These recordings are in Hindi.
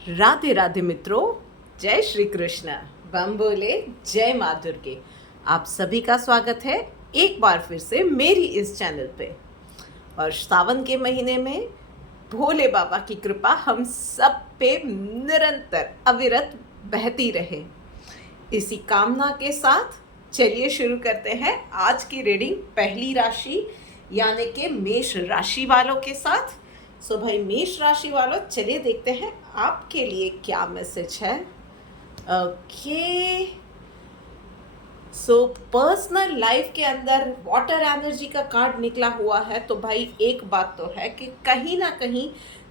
राधे राधे मित्रों, जय श्री कृष्ण। बम बोले, जय माँ दुर्गे। आप सभी का स्वागत है एक बार फिर से मेरी इस चैनल पे। और सावन के महीने में भोले बाबा की कृपा हम सब पे निरंतर अविरत बहती रहे, इसी कामना के साथ चलिए शुरू करते हैं आज की रीडिंग पहली राशि यानी कि मेष राशि वालों के साथ। सो भाई मेष राशि वालों, चलिए देखते हैं आपके लिए क्या मैसेज है। ओके, सो पर्सनल लाइफ के अंदर वाटर एनर्जी का कार्ड निकला हुआ है। तो भाई एक बात तो है कि कहीं ना कहीं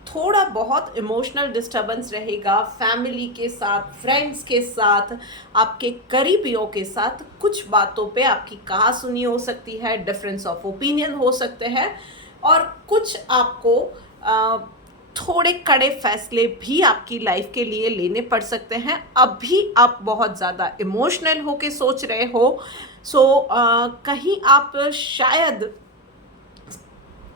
थोड़ा बहुत इमोशनल डिस्टर्बेंस रहेगा, फैमिली के साथ, फ्रेंड्स के साथ, आपके करीबियों के साथ। कुछ बातों पे आपकी कहा सुनी हो सकती है, डिफरेंस ऑफ ओपिनियन हो सकते हैं, और कुछ आपको थोड़े कड़े फैसले भी आपकी लाइफ के लिए लेने पड़ सकते हैं। अभी आप बहुत ज़्यादा इमोशनल होके सोच रहे हो, सो कहीं आप शायद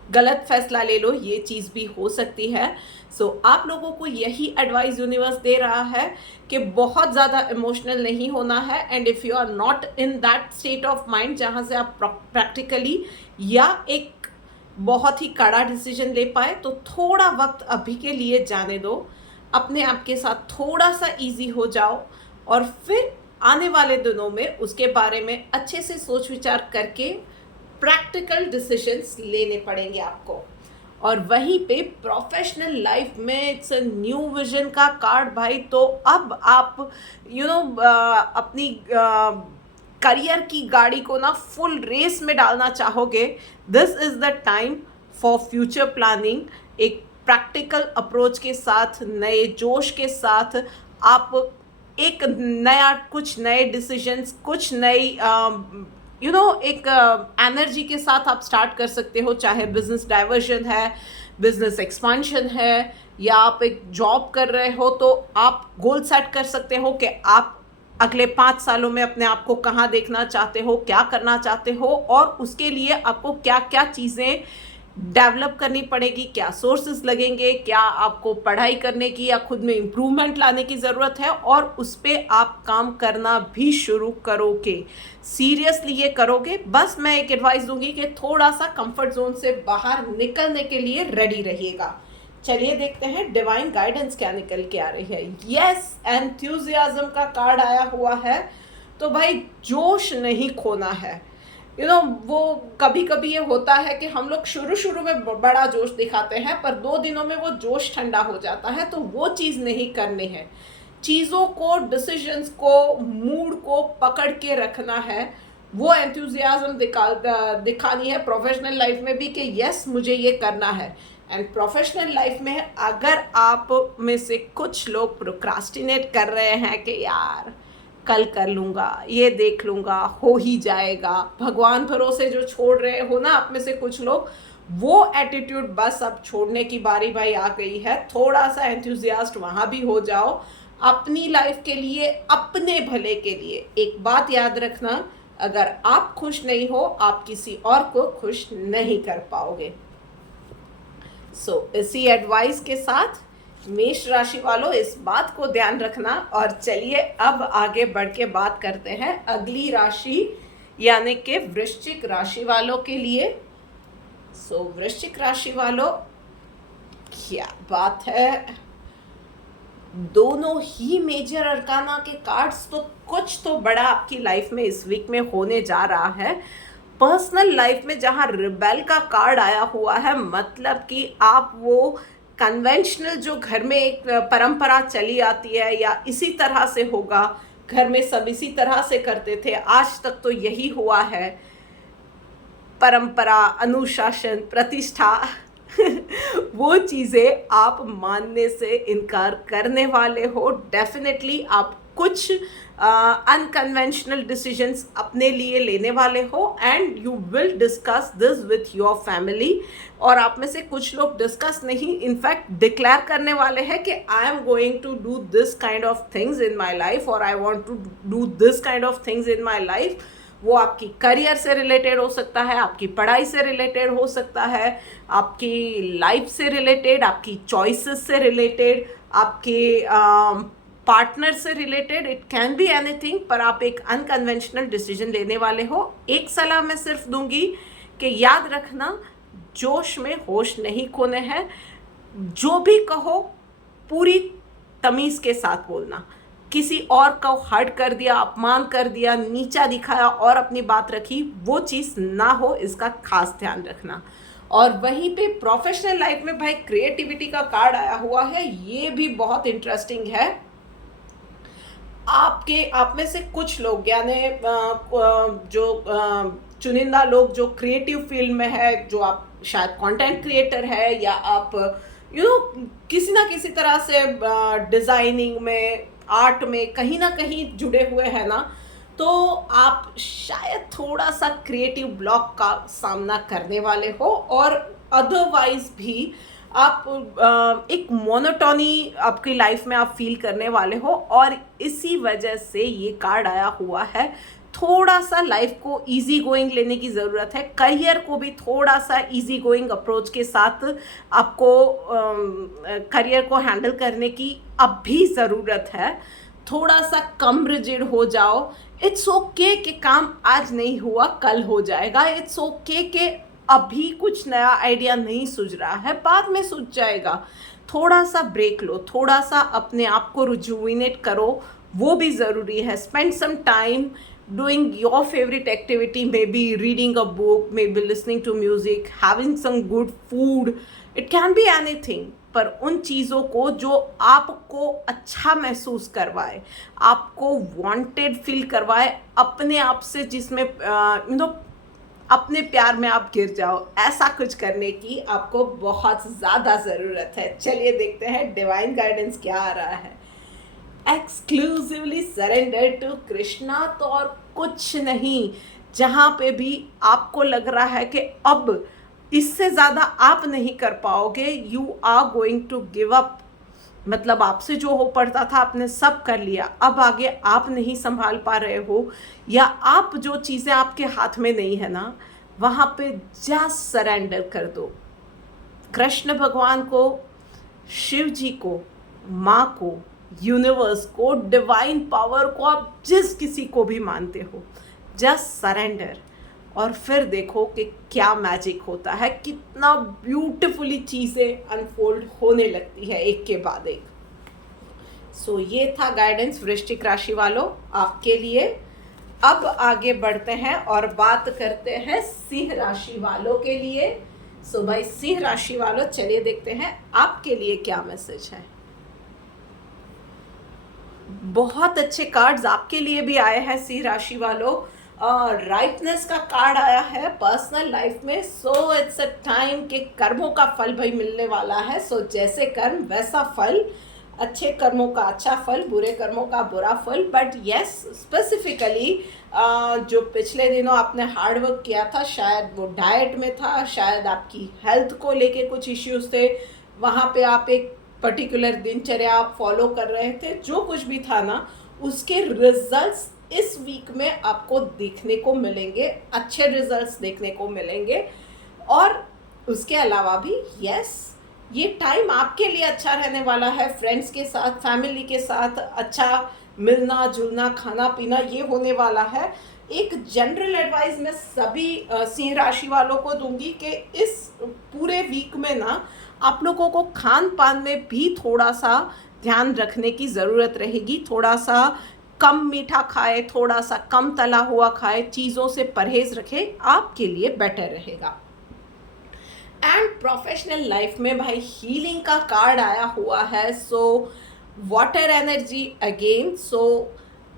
गलत फैसला ले लो, ये चीज़ भी हो सकती है। सो आप लोगों को यही एडवाइस यूनिवर्स दे रहा है कि बहुत ज़्यादा इमोशनल नहीं होना है, and if you are not in that state of mind जहाँ से आप प्रैक्टिकली या एक बहुत ही कड़ा डिसीजन ले पाए, तो थोड़ा वक्त अभी के लिए जाने दो, अपने आप के साथ थोड़ा सा इजी हो जाओ, और फिर आने वाले दिनों में उसके बारे में अच्छे से सोच विचार करके प्रैक्टिकल डिसीजंस लेने पड़ेंगे आपको। और वहीं पे प्रोफेशनल लाइफ में इट्स अ न्यू विजन का कार्ड भाई। तो अब आप अपनी करियर की गाड़ी को ना फुल रेस में डालना चाहोगे। This is the time for future planning. एक प्रैक्टिकल अप्रोच के साथ, नए जोश के साथ आप एक नया, कुछ नए डिसीजंस, कुछ नई एक एनर्जी के साथ आप स्टार्ट कर सकते हो। चाहे बिजनेस डाइवर्जन है, बिजनेस एक्सपांशन है, या आप एक जॉब कर रहे हो, तो आप गोल सेट कर सकते हो कि आप अगले 5 सालों में अपने आप को कहाँ देखना चाहते हो, क्या करना चाहते हो, और उसके लिए आपको क्या क्या चीज़ें डेवलप करनी पड़ेगी, क्या सोर्सेज लगेंगे, क्या आपको पढ़ाई करने की या खुद में इम्प्रूवमेंट लाने की ज़रूरत है, और उस पर आप काम करना भी शुरू करोगे। सीरियसली ये करोगे। बस मैं एक एडवाइस दूंगी कि थोड़ा सा कंफर्ट जोन से बाहर निकलने के लिए रेडी रहिएगा। चलिए देखते हैं डिवाइन गाइडेंस क्या निकल के आ रही है। यस, एंथुजियाज्म का कार्ड आया हुआ है। तो भाई जोश नहीं खोना है। वो कभी कभी ये होता है कि हम लोग शुरू शुरू में बड़ा जोश दिखाते हैं, पर 2 दिनों में वो जोश ठंडा हो जाता है। तो वो चीज़ नहीं करनी है। चीज़ों को, डिसीजंस को, मूड को पकड़ के रखना है। वो एंथुजियाज्म दिखानी है प्रोफेशनल लाइफ में भी कि यस, मुझे ये करना है। एंड प्रोफेशनल लाइफ में अगर आप में से कुछ लोग प्रोक्रास्टिनेट कर रहे हैं कि यार कल कर लूँगा, ये देख लूँगा, हो ही जाएगा, भगवान भरोसे जो छोड़ रहे हो ना आप में से कुछ लोग, वो एटीट्यूड बस अब छोड़ने की बारी भाई आ गई है। थोड़ा सा एंथुजियास्ट वहाँ भी हो जाओ अपनी लाइफ के लिए, अपने भले के लिए। एक बात याद रखना, अगर आप खुश नहीं हो, आप किसी और को खुश नहीं कर पाओगे। सो इसी एडवाइस के साथ मेष राशि वालों इस बात को ध्यान रखना। और चलिए अब आगे बढ़ के बात करते हैं अगली राशि यानी कि वृश्चिक राशि वालों के लिए। सो वृश्चिक राशि वालों, क्या बात है, दोनों ही मेजर अरकाना के कार्ड्स, तो कुछ तो बड़ा आपकी लाइफ में इस वीक में होने जा रहा है। पर्सनल लाइफ में जहाँ रिबेल का कार्ड आया हुआ है, मतलब कि आप वो कन्वेंशनल जो घर में एक परंपरा चली आती है, या इसी तरह से होगा, घर में सब इसी तरह से करते थे, आज तक तो यही हुआ है, परंपरा, अनुशासन, प्रतिष्ठा वो चीज़ें आप मानने से इनकार करने वाले हो। डेफिनेटली आप कुछ अनकन्वेंशनल डिसीजंस अपने लिए लेने वाले हो, and you will discuss this with your family. और आप में से कुछ लोग डिस्कस नहीं, इनफैक्ट डिक्लेयर करने वाले हैं कि I am going to do this kind of things in my life, और I want to do this kind of things in my life. वो आपकी करियर से रिलेटेड हो सकता है, आपकी पढ़ाई से रिलेटेड हो सकता है, आपकी लाइफ से रिलेटेड, आपकी चॉइसेस से रिलेटेड, आपके पार्टनर से related, it can be anything, पर आप एक अनकन्वेंशनल डिसीजन लेने वाले हो। एक सलाह मैं सिर्फ दूंगी कि याद रखना, जोश में होश नहीं खोने हैं। जो भी कहो पूरी तमीज़ के साथ बोलना। किसी और को हर्ट कर दिया, अपमान कर दिया, नीचा दिखाया और अपनी बात रखी, वो चीज़ ना हो, इसका खास ध्यान रखना। और वहीं पे प्रोफेशनल लाइफ में भाई क्रिएटिविटी का कार्ड आया हुआ है, ये भी बहुत इंटरेस्टिंग है। आप में से कुछ लोग, यानी जो चुनिंदा लोग जो क्रिएटिव फील्ड में है, जो आप शायद कंटेंट क्रिएटर है, या आप किसी ना किसी तरह से डिज़ाइनिंग में, आर्ट में कहीं ना कहीं जुड़े हुए हैं ना, तो आप शायद थोड़ा सा क्रिएटिव ब्लॉक का सामना करने वाले हो। और अदरवाइज भी आप एक मोनोटोनी आपकी लाइफ में आप फील करने वाले हो, और इसी वजह से ये कार्ड आया हुआ है। थोड़ा सा लाइफ को इजी गोइंग लेने की ज़रूरत है। करियर को भी थोड़ा सा इजी गोइंग अप्रोच के साथ आपको करियर को हैंडल करने की अब भी ज़रूरत है। थोड़ा सा कम रिजिड हो जाओ। इट्स ओके कि काम आज नहीं हुआ कल हो जाएगा। इट्स ओके कि अभी कुछ नया आइडिया नहीं सूझ रहा है, बाद में सूझ जाएगा। थोड़ा सा ब्रेक लो, थोड़ा सा अपने आप को रिजुविनेट करो, वो भी ज़रूरी है। Spend some time doing your favorite activity, maybe reading a book, maybe listening to music, having some good food, it can be anything। पर उन चीज़ों को जो आपको अच्छा महसूस करवाए, आपको वांटेड फील करवाए अपने आप से, जिसमें अपने प्यार में आप गिर जाओ, ऐसा कुछ करने की आपको बहुत ज़्यादा ज़रूरत है। चलिए देखते हैं डिवाइन गाइडेंस क्या आ रहा है। Exclusively surrender to Krishna. तो और कुछ नहीं, जहाँ पे भी आपको लग रहा है कि अब इससे ज़्यादा आप नहीं कर पाओगे, you are going to give up. मतलब आपसे जो हो पड़ता था आपने सब कर लिया, अब आगे आप नहीं संभाल पा रहे हो, या आप जो चीज़ें आपके हाथ में नहीं है ना, वहाँ पे जस्ट सरेंडर कर दो। कृष्ण भगवान को, शिव जी को, माँ को, यूनिवर्स को, डिवाइन पावर को, आप जिस किसी को भी मानते हो, जस्ट सरेंडर। और फिर देखो कि क्या मैजिक होता है, कितना ब्यूटिफुली चीज़ें अनफोल्ड होने लगती है एक के बाद एक। सो ये था गाइडेंस वृश्चिक राशि वालों आपके लिए। अब आगे बढ़ते हैं और बात करते हैं सिंह राशि वालों के लिए। सो भाई सिंह राशि वालों, चलिए देखते हैं आपके लिए क्या मैसेज है। बहुत अच्छे कार्ड्स आपके लिए भी आए हैं सिंह राशि वालों। राइटनेस का कार्ड आया है पर्सनल लाइफ में। सो इट्स अ टाइम के कर्मों का फल भाई मिलने वाला है। सो जैसे कर्म वैसा फल, अच्छे कर्मों का अच्छा फल, बुरे कर्मों का बुरा फल। बट यस, स्पेसिफिकली जो पिछले दिनों आपने हार्ड वर्क किया था, शायद वो डाइट में था, शायद आपकी हेल्थ को लेके कुछ इश्यूज थे, वहाँ पे आप एक पर्टिकुलर दिनचर्या आप फॉलो कर रहे थे, जो कुछ भी था ना, उसके रिजल्ट्स इस वीक में आपको देखने को मिलेंगे, अच्छे रिजल्ट्स देखने को मिलेंगे। और उसके अलावा भी यस, ये टाइम आपके लिए अच्छा रहने वाला है। फ्रेंड्स के साथ, फैमिली के साथ अच्छा मिलना जुलना, खाना पीना, ये होने वाला है। एक जनरल एडवाइस मैं सभी सिंह राशि वालों को दूंगी कि इस पूरे वीक में ना आप लोगों को खान पान में भी थोड़ा सा ध्यान रखने की ज़रूरत रहेगी। थोड़ा सा कम मीठा खाए, थोड़ा सा कम तला हुआ खाए, चीज़ों से परहेज़ रखें, आपके लिए बेटर रहेगा। एंड प्रोफेशनल लाइफ में भाई हीलिंग का कार्ड आया हुआ है। So water energy again. So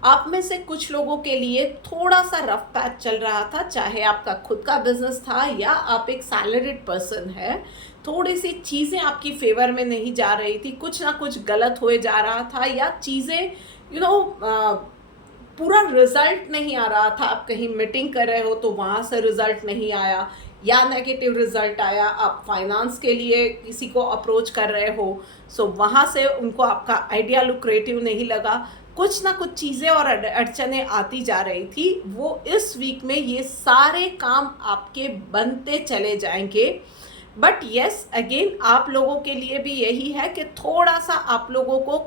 आप में से कुछ लोगों के लिए थोड़ा सा रफ पैच चल रहा था, चाहे आपका खुद का बिजनेस था या आप एक सैलरीड पर्सन है। थोड़ी सी चीज़ें आपकी फेवर में नहीं जा रही थी, कुछ ना कुछ गलत हुए जा रहा था, या चीज़ें पूरा रिजल्ट नहीं आ रहा था। आप कहीं मीटिंग कर रहे हो तो वहाँ से रिजल्ट नहीं आया, या नेगेटिव रिजल्ट आया। आप फाइनेंस के लिए किसी को अप्रोच कर रहे हो, सो वहाँ से उनको आपका आइडिया लुक्रेटिव नहीं लगा। कुछ ना कुछ चीज़ें और अड़चने आती जा रही थी। वो इस वीक में ये सारे काम आपके बनते चले जाएंगे। बट येस अगेन आप लोगों के लिए भी यही है कि थोड़ा सा आप लोगों को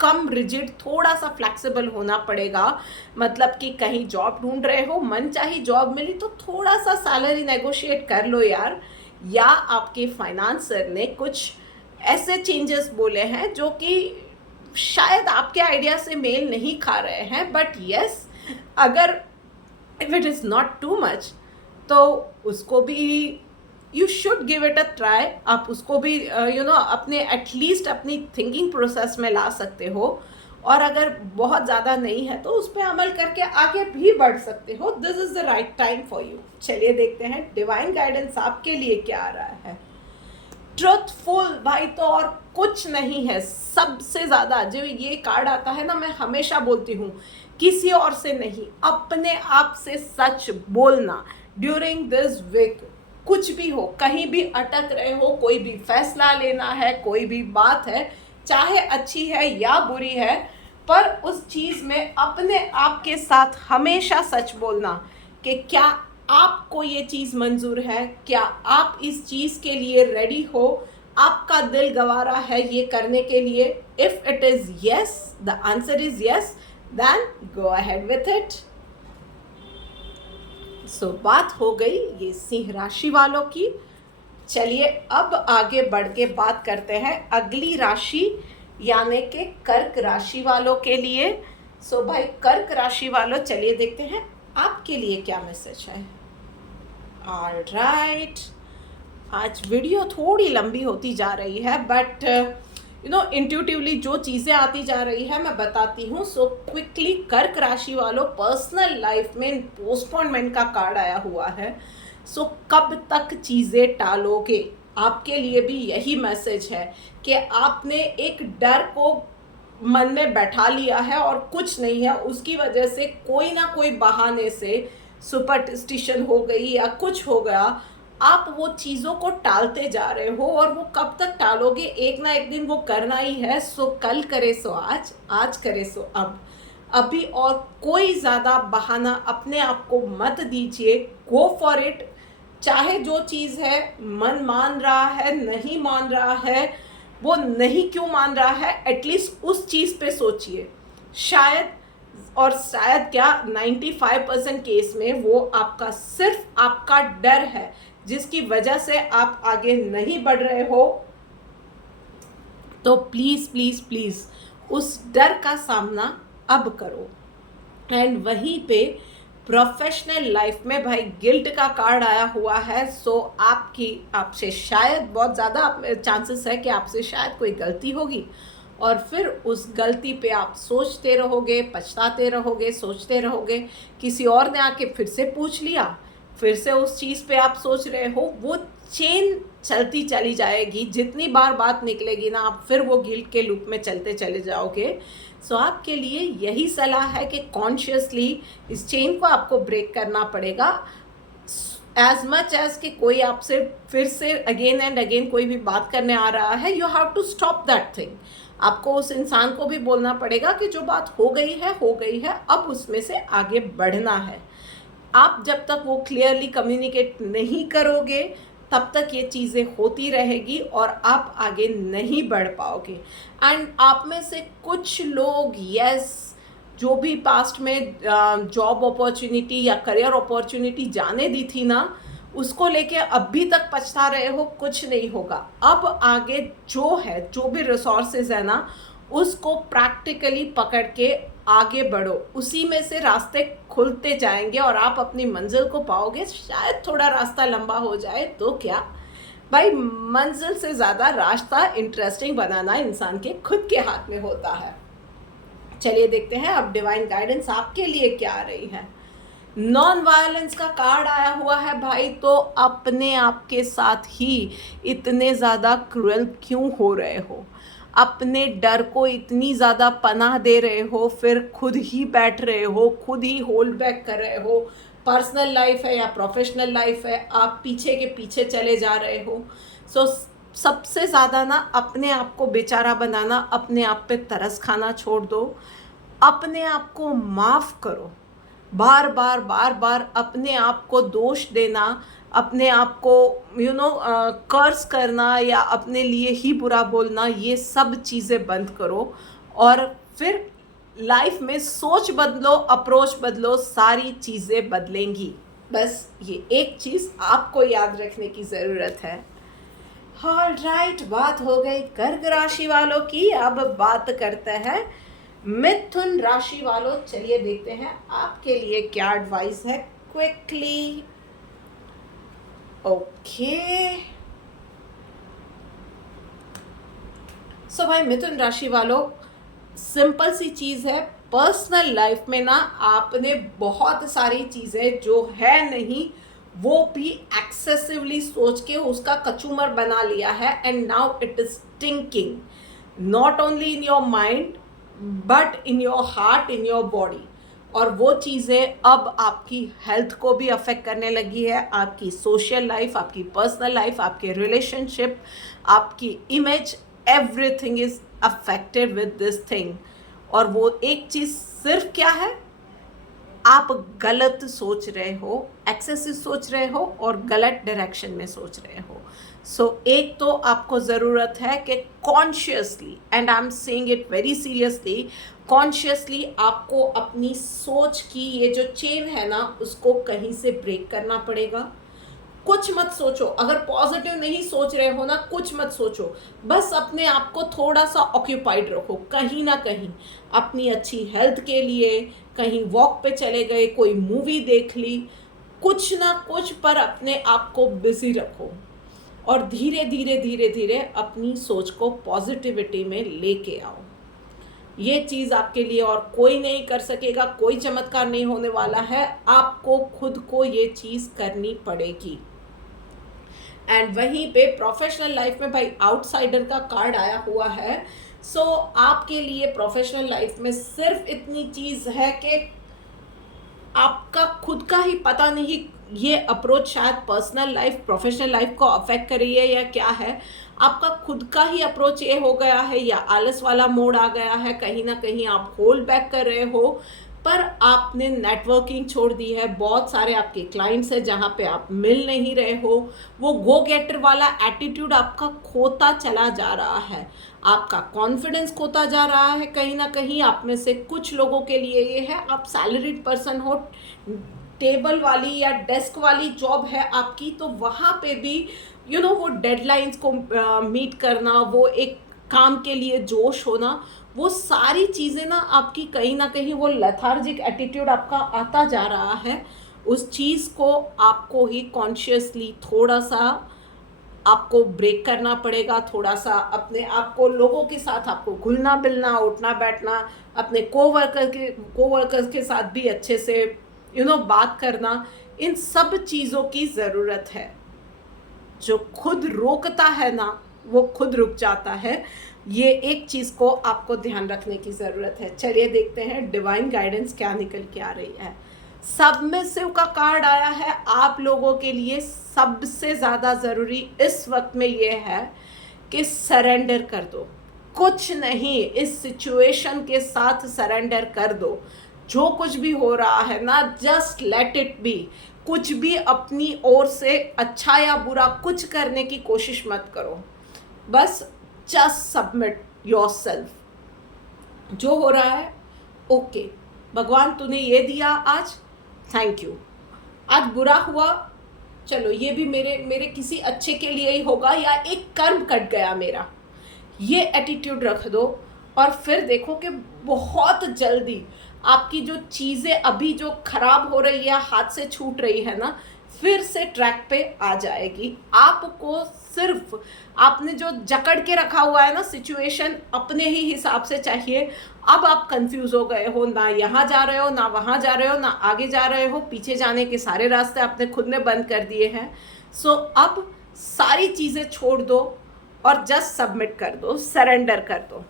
कम रिजिड, थोड़ा सा फ्लेक्सिबल होना पड़ेगा। मतलब कि कहीं जॉब ढूंढ रहे हो, मन चाही जॉब मिली तो थोड़ा सा सैलरी नेगोशिएट कर लो यार। या आपके फाइनेंसर ने कुछ ऐसे चेंजेस बोले हैं जो कि शायद आपके आइडिया से मेल नहीं खा रहे हैं, बट यस अगर if it is not too much तो उसको भी you should give it a try. आप उसको भी अपने एटलीस्ट अपनी थिंकिंग प्रोसेस में ला सकते हो, और अगर बहुत ज़्यादा नहीं है तो उस पर अमल करके आगे भी बढ़ सकते हो। This is the right time for you. चलिए देखते हैं डिवाइन गाइडेंस आपके लिए क्या आ रहा है। ट्रुथफुल भाई तो और कुछ नहीं है। सबसे ज़्यादा जो ये कार्ड आता है ना, मैं हमेशा बोलती हूँ किसी और से नहीं, अपने आप से सच बोलना ड्यूरिंग दिस वीक। कुछ भी हो, कहीं भी अटक रहे हो, कोई भी फैसला लेना है, कोई भी बात है, चाहे अच्छी है या बुरी है, पर उस चीज़ में अपने आप के साथ हमेशा सच बोलना कि क्या आपको ये चीज़ मंजूर है, क्या आप इस चीज़ के लिए रेडी हो, आपका दिल गवारा है ये करने के लिए। If it is yes, the answer is yes, then go ahead with it. So बात हो गई ये सिंह राशि वालों की। चलिए अब आगे बढ़ के बात करते हैं अगली राशि यानी कि कर्क राशि वालों के लिए। सो भाई कर्क राशि वालों, चलिए देखते हैं आपके लिए क्या मैसेज है। ऑलराइट, आज वीडियो थोड़ी लंबी होती जा रही है, बट इंट्यूटिवली जो चीज़ें आती जा रही है मैं बताती हूँ। सो क्विकली कर्क राशि वालों, पर्सनल लाइफ में पोस्टपोनमेंट का कार्ड आया हुआ है। सो कब तक चीज़ें टालोगे, आपके लिए भी यही मैसेज है कि आपने एक डर को मन में बैठा लिया है और कुछ नहीं है, उसकी वजह से कोई ना कोई बहाने से सुपरस्टिशन हो गई या कुछ हो गया, आप वो चीज़ों को टालते जा रहे हो। और वो कब तक टालोगे, एक ना एक दिन वो करना ही है। सो कल करे सो आज, आज करे सो अब, अभी और कोई ज़्यादा बहाना अपने आप को मत दीजिए। गो फॉर इट। चाहे जो चीज़ है मन मान रहा है, नहीं मान रहा है, वो नहीं क्यों मान रहा है, एटलीस्ट उस चीज़ पे सोचिए। शायद और शायद क्या 95% केस में वो आपका सिर्फ आपका डर है जिसकी वजह से आप आगे नहीं बढ़ रहे हो। तो प्लीज़ प्लीज़ प्लीज़ उस डर का सामना अब करो। एंड वहीं पे प्रोफेशनल लाइफ में भाई गिल्ट का कार्ड आया हुआ है। सो आपसे शायद बहुत ज़्यादा चांसेस है कि आपसे शायद कोई गलती होगी, और फिर उस गलती पे आप सोचते रहोगे, पछताते रहोगे, सोचते रहोगे। किसी और ने आके फिर से पूछ लिया, फिर से उस चीज़ पे आप सोच रहे हो, वो चेन चलती चली जाएगी। जितनी बार बात निकलेगी ना, आप फिर वो गिल्ट के लूप में चलते चले जाओगे। सो आपके लिए यही सलाह है कि कॉन्शियसली इस चेन को आपको ब्रेक करना पड़ेगा। एज मच एज कि कोई आपसे फिर से अगेन एंड अगेन कोई भी बात करने आ रहा है, you have to stop that thing. आपको उस इंसान को भी बोलना पड़ेगा कि जो बात हो गई है, अब उसमें से आगे बढ़ना है। आप जब तक वो क्लियरली कम्युनिकेट नहीं करोगे तब तक ये चीज़ें होती रहेगी और आप आगे नहीं बढ़ पाओगे। एंड आप में से कुछ लोग यस जो भी पास्ट में जॉब अपॉर्चुनिटी या करियर अपॉर्चुनिटी जाने दी थी ना, उसको लेके अभी तक पछता रहे हो। कुछ नहीं होगा। अब आगे जो है, जो भी रिसोर्सेज है ना, उसको प्रैक्टिकली पकड़ के आगे बढ़ो। उसी में से रास्ते खुलते जाएंगे और आप अपनी मंजिल को पाओगे। शायद थोड़ा रास्ता लंबा हो जाए तो क्या भाई, मंजिल से ज़्यादा रास्ता इंटरेस्टिंग बनाना इंसान के खुद के हाथ में होता है। चलिए देखते हैं अब डिवाइन गाइडेंस आपके लिए क्या आ रही है। नॉन वायलेंस का कार्ड आया हुआ है भाई। तो अपने आप के साथ ही इतने ज़्यादा क्रूएल क्यों हो रहे हो, अपने डर को इतनी ज़्यादा पनाह दे रहे हो, फिर खुद ही बैठ रहे हो, खुद ही होल्ड बैक कर रहे हो। पर्सनल लाइफ है या प्रोफेशनल लाइफ है, आप पीछे के पीछे चले जा रहे हो। सो सबसे ज़्यादा ना अपने आप को बेचारा बनाना, अपने आप पे तरस खाना छोड़ दो। अपने आप को माफ़ करो। बार बार अपने आप को दोष देना अपने आप को कर्स करना या अपने लिए ही बुरा बोलना, ये सब चीज़ें बंद करो और फिर लाइफ में सोच बदलो, अप्रोच बदलो, सारी चीज़ें बदलेंगी। बस ये एक चीज़ आपको याद रखने की ज़रूरत है। ऑलराइट, बात हो गई कर्क राशि वालों की। अब बात करते हैं मिथुन राशि वालों। चलिए देखते हैं आपके लिए क्या एडवाइस है क्विकली। ओके, सो भाई मिथुन राशि वालों, सिंपल सी चीज़ है, पर्सनल लाइफ में ना आपने बहुत सारी चीज़ें जो है नहीं वो भी एक्सेसिवली सोच के उसका कचूमर बना लिया है, and now it is thinking not only in your mind but in your heart, in your body. और वो चीज़ें अब आपकी हेल्थ को भी अफेक्ट करने लगी है, आपकी सोशल लाइफ, आपकी पर्सनल लाइफ, आपके रिलेशनशिप, आपकी image, everything is affected with this thing. और वो एक चीज़ सिर्फ क्या है, आप गलत सोच रहे हो, एक्सेसिव सोच रहे हो और गलत डायरेक्शन में सोच रहे हो। सो एक तो आपको ज़रूरत है कि consciously, and I am saying it very seriously, consciously आपको अपनी सोच की ये जो चेन है ना उसको कहीं से ब्रेक करना पड़ेगा। कुछ मत सोचो, अगर पॉजिटिव नहीं सोच रहे हो ना कुछ मत सोचो, बस अपने आप को थोड़ा सा ऑक्यूपाइड रखो कहीं ना कहीं, अपनी अच्छी हेल्थ के लिए कहीं वॉक पे चले गए, कोई मूवी देख ली, कुछ ना कुछ पर अपने आप को बिजी रखो और धीरे धीरे धीरे धीरे अपनी सोच को पॉजिटिविटी में लेके आओ। ये चीज़ आपके लिए और कोई नहीं कर सकेगा, कोई चमत्कार नहीं होने वाला है, आपको खुद को ये चीज़ करनी पड़ेगी। एंड वहीं पे प्रोफेशनल लाइफ में भाई आउटसाइडर का कार्ड आया हुआ है। सो आपके लिए प्रोफेशनल लाइफ में सिर्फ इतनी चीज़ है कि आपका खुद का ही पता नहीं ये अप्रोच शायद पर्सनल लाइफ प्रोफेशनल लाइफ को अफेक्ट कर रही है या क्या है, आपका खुद का ही अप्रोच ये हो गया है या आलस वाला मोड आ गया है, कहीं ना कहीं आप होल्ड बैक कर रहे हो, पर आपने नेटवर्किंग छोड़ दी है। बहुत सारे आपके क्लाइंट्स हैं जहाँ पे आप मिल नहीं रहे हो, वो गो गेटर वाला एटीट्यूड आपका खोता चला जा रहा है, आपका कॉन्फिडेंस खोता जा रहा है। कहीं ना कहीं आप में से कुछ लोगों के लिए ये है, आप सैलरीड पर्सन हो, टेबल वाली या डेस्क वाली जॉब है आपकी, तो वहाँ पे भी वो डेडलाइंस को मीट करना, वो एक काम के लिए जोश होना, वो सारी चीज़ें ना आपकी कहीं ना कहीं वो लेथार्जिक एटीट्यूड आपका आता जा रहा है। उस चीज़ को आपको ही कॉन्शियसली थोड़ा सा आपको ब्रेक करना पड़ेगा, थोड़ा सा अपने आप को लोगों के साथ आपको घुलना मिलना, उठना बैठना, अपने कोवर्कर्स के साथ भी अच्छे से बात करना, इन सब चीज़ों की ज़रूरत है। जो खुद रोकता है ना वो खुद रुक जाता है, ये एक चीज़ को आपको ध्यान रखने की ज़रूरत है। चलिए देखते हैं डिवाइन गाइडेंस क्या निकल के आ रही है। सबमिसिव का कार्ड आया है। आप लोगों के लिए सबसे ज़्यादा ज़रूरी इस वक्त में ये है कि सरेंडर कर दो, कुछ नहीं, इस सिचुएशन के साथ सरेंडर कर दो। जो कुछ भी हो रहा है ना, जस्ट लेट इट बी। कुछ भी अपनी ओर से अच्छा या बुरा कुछ करने की कोशिश मत करो, बस जस्ट सबमिट योरसेल्फ। जो हो रहा है ओके, भगवान तूने ये दिया आज, थैंक यू। आज बुरा हुआ, चलो ये भी मेरे किसी अच्छे के लिए ही होगा, या एक कर्म कट गया मेरा, ये एटीट्यूड रख दो। और फिर देखो कि बहुत जल्दी आपकी जो चीज़ें अभी जो खराब हो रही है, हाथ से छूट रही है ना, फिर से ट्रैक पे आ जाएगी। आपको सिर्फ आपने जो जकड़ के रखा हुआ है ना सिचुएशन, अपने ही हिसाब से चाहिए। अब आप कंफ्यूज हो गए हो, ना यहाँ जा रहे हो ना वहाँ जा रहे हो, ना आगे जा रहे हो, पीछे जाने के सारे रास्ते आपने खुद ने बंद कर दिए हैं। सो अब सारी चीज़ें छोड़ दो और जस्ट सबमिट कर दो, सरेंडर कर दो।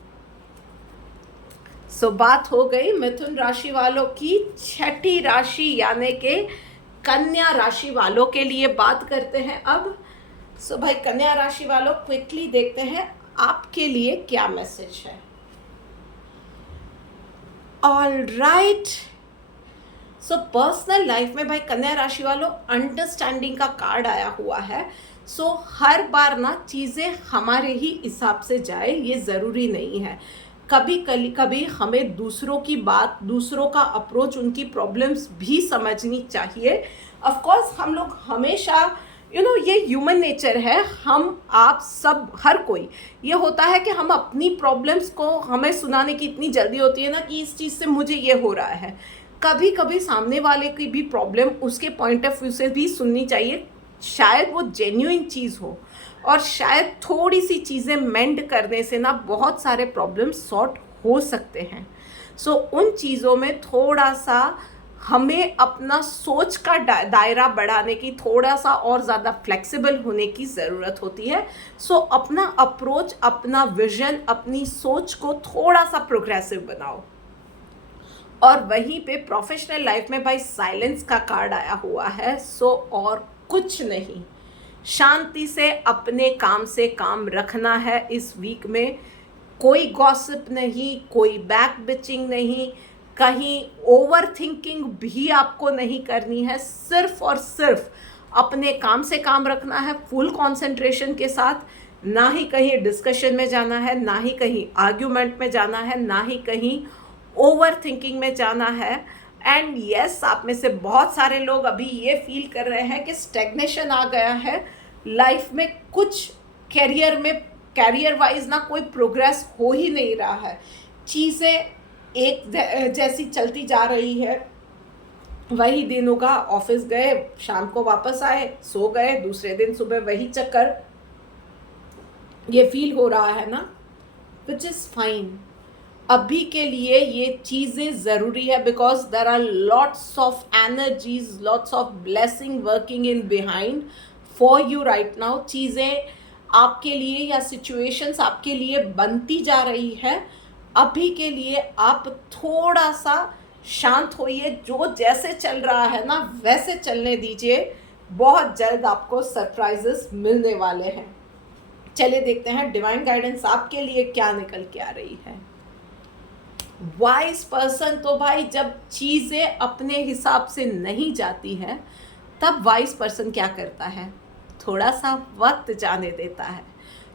सो बात हो गई मिथुन राशि वालों की। छठी राशि यानी कि कन्या राशि वालों के लिए बात करते हैं अब। सो भाई कन्या राशि वालों, क्विकली देखते हैं आपके लिए क्या मैसेज है। All right, so personal life में भाई कन्या राशि वालों अंडरस्टैंडिंग का कार्ड आया हुआ है। सो हर बार ना चीज़ें हमारे ही हिसाब से जाए ये ज़रूरी नहीं है। कभी कभी हमें दूसरों की बात, दूसरों का अप्रोच, उनकी प्रॉब्लम्स भी समझनी चाहिए। ऑफ कोर्स हम लोग हमेशा ये ह्यूमन नेचर है, हम आप सब हर कोई ये होता है कि हम अपनी प्रॉब्लम्स को हमें सुनाने की इतनी जल्दी होती है ना कि इस चीज़ से मुझे ये हो रहा है। कभी कभी सामने वाले की भी प्रॉब्लम उसके पॉइंट ऑफ व्यू से भी सुननी चाहिए, शायद वो जेन्युइन चीज़ हो और शायद थोड़ी सी चीज़ें मेंड करने से ना बहुत सारे प्रॉब्लम सॉर्ट हो सकते हैं। सो उन चीज़ों में थोड़ा सा हमें अपना सोच का दायरा बढ़ाने की, थोड़ा सा और ज़्यादा फ्लेक्सिबल होने की ज़रूरत होती है। सो अपना अप्रोच, अपना विजन, अपनी सोच को थोड़ा सा प्रोग्रेसिव बनाओ। और वहीं पे प्रोफेशनल लाइफ में भाई साइलेंस का कार्ड आया हुआ है। सो और कुछ नहीं, शांति से अपने काम से काम रखना है इस वीक में। कोई गॉसिप नहीं, कोई बैक बिचिंग नहीं, कहीं ओवर थिंकिंग भी आपको नहीं करनी है। सिर्फ और सिर्फ अपने काम से काम रखना है फुल कंसंट्रेशन के साथ। ना ही कहीं डिस्कशन में जाना है, ना ही कहीं आर्ग्यूमेंट में जाना है, ना ही कहीं ओवर थिंकिंग में जाना है। एंड यस, आप में से बहुत सारे लोग अभी ये फील कर रहे हैं कि स्टेग्नेशन आ गया है लाइफ में, कुछ कैरियर वाइज ना कोई प्रोग्रेस हो ही नहीं रहा है, चीज़ें एक जैसी चलती जा रही है। वही दिन होगा, ऑफिस गए, शाम को वापस आए, सो गए, दूसरे दिन सुबह वही चक्कर, ये फील हो रहा है ना, विच इज़ फाइन। अभी के लिए ये चीज़ें ज़रूरी है because there are lots of energies, lots of blessing working in behind for you right now. चीज़ें आपके लिए या सिचुएशंस आपके लिए बनती जा रही है। अभी के लिए आप थोड़ा सा शांत होइए, जो जैसे चल रहा है ना वैसे चलने दीजिए। बहुत जल्द आपको सरप्राइजेस मिलने वाले हैं। चलिए देखते हैं डिवाइन गाइडेंस आपके लिए क्या निकल के आ रही है। वाइज पर्सन, तो भाई जब चीज़ें अपने हिसाब से नहीं जाती है तब वाइज पर्सन क्या करता है, थोड़ा सा वक्त जाने देता है।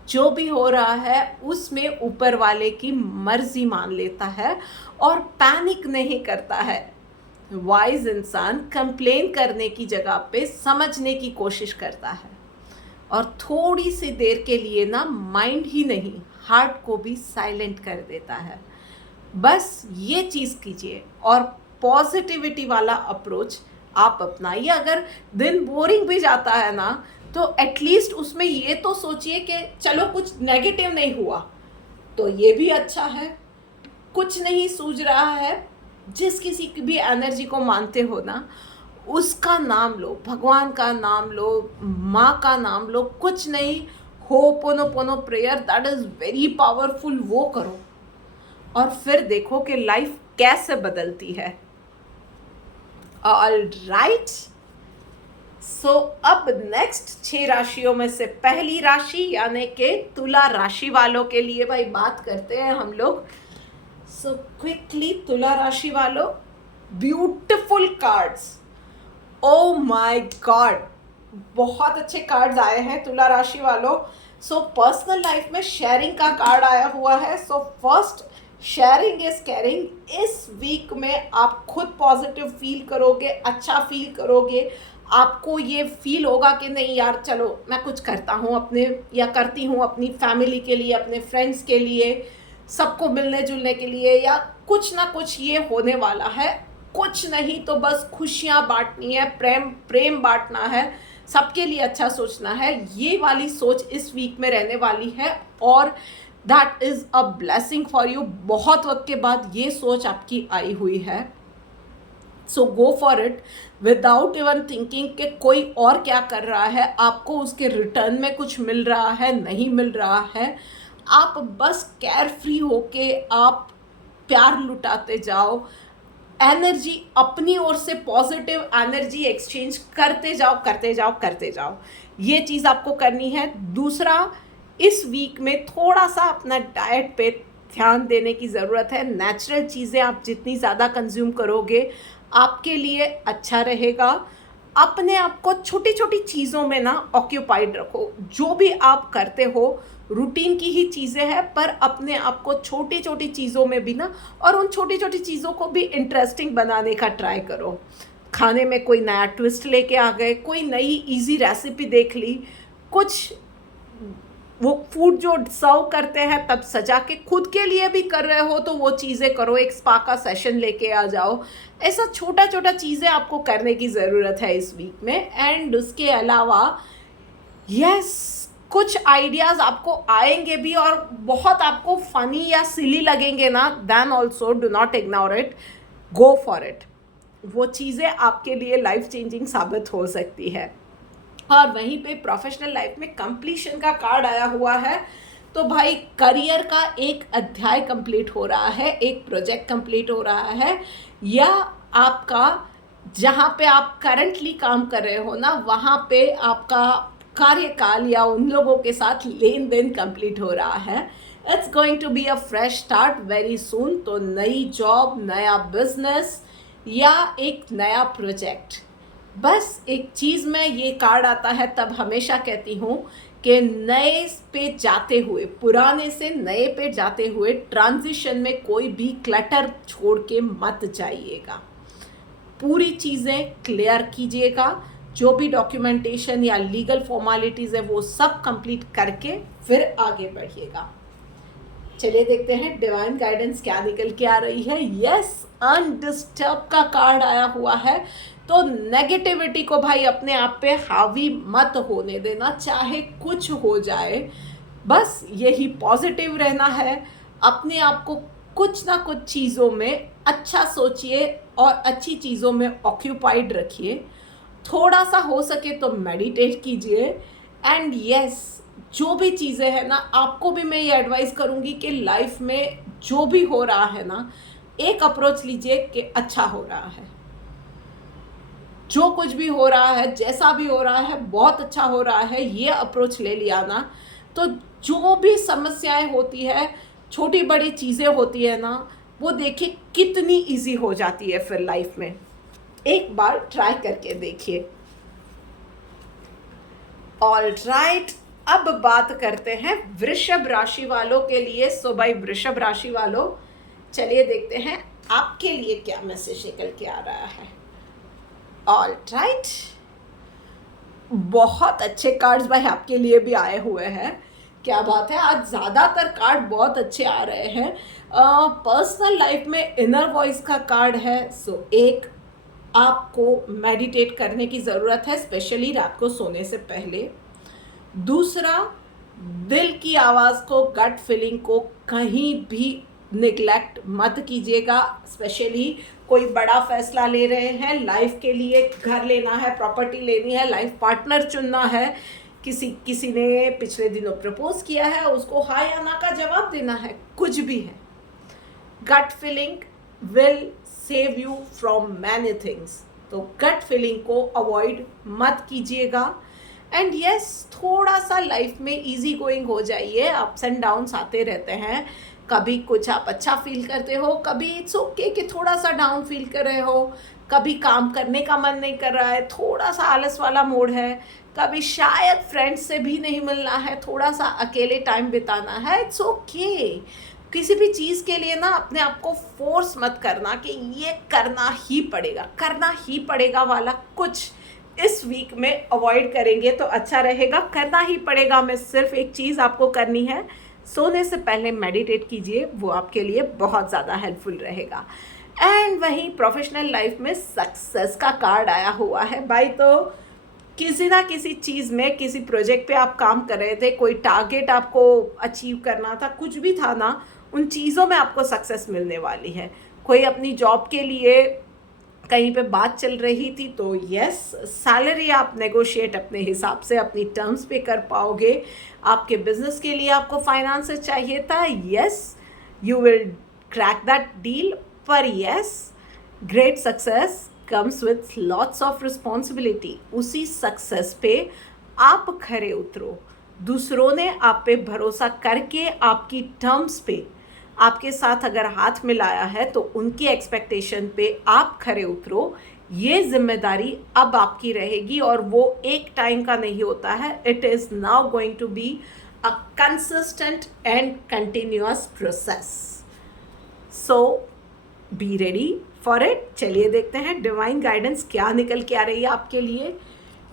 जो भी हो रहा है उसमें ऊपर वाले की मर्जी मान लेता है और पैनिक नहीं करता है। वाइज इंसान कंप्लेन करने की जगह पे समझने की कोशिश करता है और थोड़ी सी देर के लिए ना माइंड ही नहीं, हार्ट को भी साइलेंट कर देता है। बस ये चीज़ कीजिए और पॉजिटिविटी वाला अप्रोच आप अपनाइए। अगर दिन बोरिंग भी जाता है ना तो एटलीस्ट उसमें ये तो सोचिए कि चलो कुछ नेगेटिव नहीं हुआ तो ये भी अच्छा है। कुछ नहीं सूझ रहा है, जिस किसी की भी एनर्जी को मानते हो ना उसका नाम लो, भगवान का नाम लो, माँ का नाम लो, कुछ नहीं, ho'oponopono prayer, that is very powerful, वो करो और फिर देखो कि लाइफ कैसे बदलती है। ऑल राइट, सो अब नेक्स्ट 6 राशियों में से पहली राशि यानी कि तुला राशि वालों के लिए भाई बात करते हैं हम लोग। सो क्विकली, तुला राशि वालों, beautiful cards, oh my God, बहुत अच्छे कार्ड्स आए हैं तुला राशि वालों। सो पर्सनल लाइफ में शेयरिंग का कार्ड आया हुआ है। So first, sharing is caring. इस वीक में आप खुद पॉजिटिव फील करोगे, अच्छा फील करोगे। आपको ये फील होगा कि नहीं यार चलो मैं कुछ करता हूँ अपने, या करती हूँ अपनी फैमिली के लिए, अपने फ्रेंड्स के लिए, सबको मिलने जुलने के लिए, या कुछ ना कुछ ये होने वाला है। कुछ नहीं तो बस खुशियाँ बांटनी है, प्रेम बांटना है, सबके लिए अच्छा सोचना है। ये वाली सोच इस वीक में रहने वाली है और that is a blessing for you. बहुत वक्त के बाद ये सोच आपकी आई हुई है। So go for it without even thinking कि कोई और क्या कर रहा है, आपको उसके रिटर्न में कुछ मिल रहा है, नहीं मिल रहा है। आप बस केयर फ्री होके आप प्यार लुटाते जाओ, एनर्जी अपनी ओर से पॉजिटिव एनर्जी एक्सचेंज करते जाओ करते जाओ करते जाओ। ये चीज़ आपको करनी है। दूसरा, इस वीक में थोड़ा सा अपना डाइट पे ध्यान देने की ज़रूरत है। नेचुरल चीज़ें आप जितनी ज़्यादा कंज्यूम करोगे आपके लिए अच्छा रहेगा। अपने आप को छोटी छोटी चीज़ों में ना ऑक्यूपाइड रखो। जो भी आप करते हो रूटीन की ही चीज़ें हैं, पर अपने आप को छोटी छोटी चीज़ों में भी ना, और उन छोटी छोटी चीज़ों को भी इंटरेस्टिंग बनाने का ट्राई करो। खाने में कोई नया ट्विस्ट लेके आ गए, कोई नई इजी रेसिपी देख ली, कुछ वो फूड जो सर्व करते हैं तब सजा के खुद के लिए भी कर रहे हो तो वो चीज़ें करो, एक स्पा का सेशन लेके आ जाओ। ऐसा छोटा छोटा चीज़ें आपको करने की ज़रूरत है इस वीक में। एंड उसके अलावा यस, कुछ आइडियाज़ आपको आएंगे भी और बहुत आपको फनी या सिली लगेंगे ना, then also do not ignore it, go for it. वो चीज़ें आपके लिए लाइफ चेंजिंग साबित हो सकती है। और वहीं पे प्रोफेशनल लाइफ में कंप्लीशन का कार्ड आया हुआ है, तो भाई करियर का एक अध्याय कंप्लीट हो रहा है, एक प्रोजेक्ट कंप्लीट हो रहा है, या आपका जहाँ पे आप करंटली काम कर रहे हो ना वहाँ पे आपका कार्यकाल या उन लोगों के साथ लेन देन कंप्लीट हो रहा है। It's going to be a fresh start very soon. तो नई जॉब, नया बिजनेस या एक नया प्रोजेक्ट। बस एक चीज़ में ये कार्ड आता है तब हमेशा कहती हूँ कि नए पे जाते हुए, पुराने से नए पे जाते हुए ट्रांजिशन में कोई भी क्लटर छोड़ के मत जाइएगा। पूरी चीज़ें क्लियर कीजिएगा, जो भी डॉक्यूमेंटेशन या लीगल फॉर्मेलिटीज़ है वो सब कंप्लीट करके फिर आगे बढ़िएगा। चलिए देखते हैं डिवाइन गाइडेंस क्या निकल के आ रही है। यस, अनडिस्टर्ब का कार्ड आया हुआ है, तो नेगेटिविटी को भाई अपने आप पे हावी मत होने देना, चाहे कुछ हो जाए। बस यही पॉजिटिव रहना है। अपने आप को कुछ ना कुछ चीज़ों में अच्छा सोचिए और अच्छी चीज़ों में ऑक्यूपाइड रखिए। थोड़ा सा हो सके तो मेडिटेट कीजिए। एंड यस, जो भी चीज़ें हैं ना, आपको भी मैं ये एडवाइस करूँगी कि लाइफ में जो भी हो रहा है ना, एक अप्रोच लीजिए कि अच्छा हो रहा है। जो कुछ भी हो रहा है, जैसा भी हो रहा है, बहुत अच्छा हो रहा है, ये अप्रोच ले लिया ना, तो जो भी समस्याएं होती है, छोटी बड़ी चीज़ें होती है ना, वो देखिए कितनी इजी हो जाती है फिर लाइफ में। एक बार ट्राई करके देखिए। ऑलराइट, अब बात करते हैं वृषभ राशि वालों के लिए। सो भाई वृषभ राशि वालों, चलिए देखते हैं आपके लिए क्या मैसेज निकल के आ रहा है। ऑलराइट, बहुत अच्छे कार्ड्स भाई आपके लिए भी आए हुए हैं। क्या बात है, आज ज़्यादातर कार्ड बहुत अच्छे आ रहे हैं। पर्सनल लाइफ में इनर वॉइस का कार्ड है। सो एक, आपको मेडिटेट करने की ज़रूरत है, स्पेशली रात को सोने से पहले। दूसरा, दिल की आवाज़ को, गट फीलिंग को कहीं भी निगलेक्ट मत कीजिएगा। स्पेशली कोई बड़ा फैसला ले रहे हैं लाइफ के लिए, घर लेना है, प्रॉपर्टी लेनी है, लाइफ पार्टनर चुनना है, किसी ने पिछले दिनों प्रपोज किया है, उसको हाँ या ना का जवाब देना है, कुछ भी है, gut feeling will save you from many things. तो गट फीलिंग को अवॉइड मत कीजिएगा। एंड यस, थोड़ा सा लाइफ में इजी गोइंग हो जाइए। अप्स एंड डाउन्स आते रहते हैं, कभी कुछ आप अच्छा फील करते हो, कभी इट्स ओके कि थोड़ा सा डाउन फील कर रहे हो, कभी काम करने का मन नहीं कर रहा है, थोड़ा सा आलस वाला मूड है, कभी शायद फ्रेंड्स से भी नहीं मिलना है, थोड़ा सा अकेले टाइम बिताना है, इट्स ओके। किसी भी चीज़ के लिए ना अपने आप को फोर्स मत करना कि ये करना ही पड़ेगा वाला कुछ इस वीक में अवॉइड करेंगे तो अच्छा रहेगा। करना ही पड़ेगा में सिर्फ एक चीज़ आपको करनी है, सोने से पहले मेडिटेट कीजिए, वो आपके लिए बहुत ज़्यादा हेल्पफुल रहेगा। एंड वहीं प्रोफेशनल लाइफ में सक्सेस का कार्ड आया हुआ है भाई। तो किसी ना किसी चीज़ में, किसी प्रोजेक्ट पे आप काम कर रहे थे, कोई टारगेट आपको अचीव करना था, कुछ भी था ना, उन चीज़ों में आपको सक्सेस मिलने वाली है। कोई अपनी जॉब के लिए कहीं पे बात चल रही थी तो यस, सैलरी आप नेगोशिएट अपने हिसाब से, अपनी टर्म्स पे कर पाओगे। आपके बिजनेस के लिए आपको फाइनेंस चाहिए था, yes, you will crack that deal. पर yes, great success comes with lots of responsibility. उसी सक्सेस पे आप खरे उतरो। दूसरों ने आप पे भरोसा करके आपकी टर्म्स पे आपके साथ अगर हाथ मिलाया है तो उनकी एक्सपेक्टेशन पे आप खरे उतरो। ये जिम्मेदारी अब आपकी रहेगी और वो एक टाइम का नहीं होता है। It is now going to be a consistent and continuous process. So be ready for it. चलिए देखते हैं डिवाइन गाइडेंस क्या निकल के आ रही है आपके लिए।